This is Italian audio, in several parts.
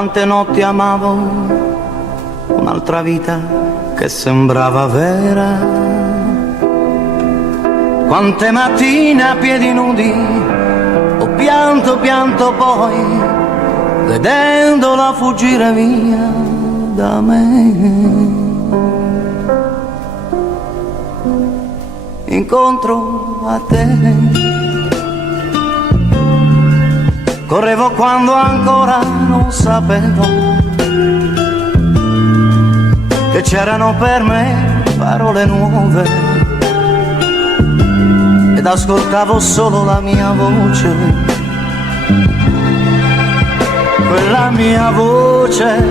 Quante notti amavo un'altra vita che sembrava vera. Quante mattine a piedi nudi ho pianto, pianto poi, vedendola fuggire via da me. Incontro a te, correvo quando ancora non sapevo che c'erano per me parole nuove, ed ascoltavo solo la mia voce, quella mia voce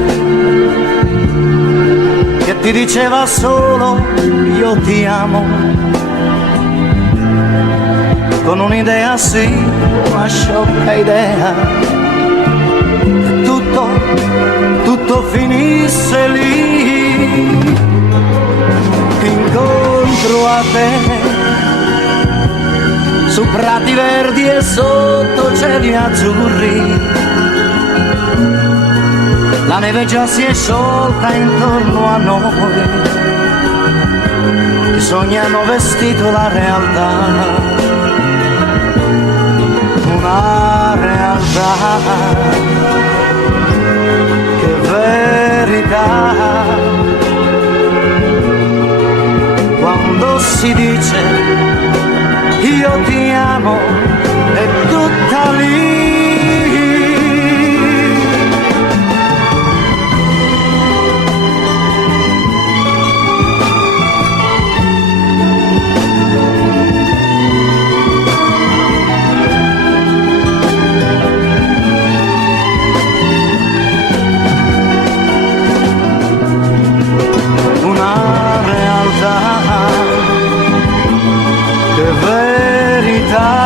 che ti diceva solo io ti amo, con un'idea sì, una sciocca idea, che tutto finisse lì. Incontro a te, su prati verdi e sotto cieli azzurri, la neve già si è sciolta intorno a noi, i sogni hanno vestito la realtà, una realtà, che verità, quando si dice io ti amo è tutta lì. Che verità,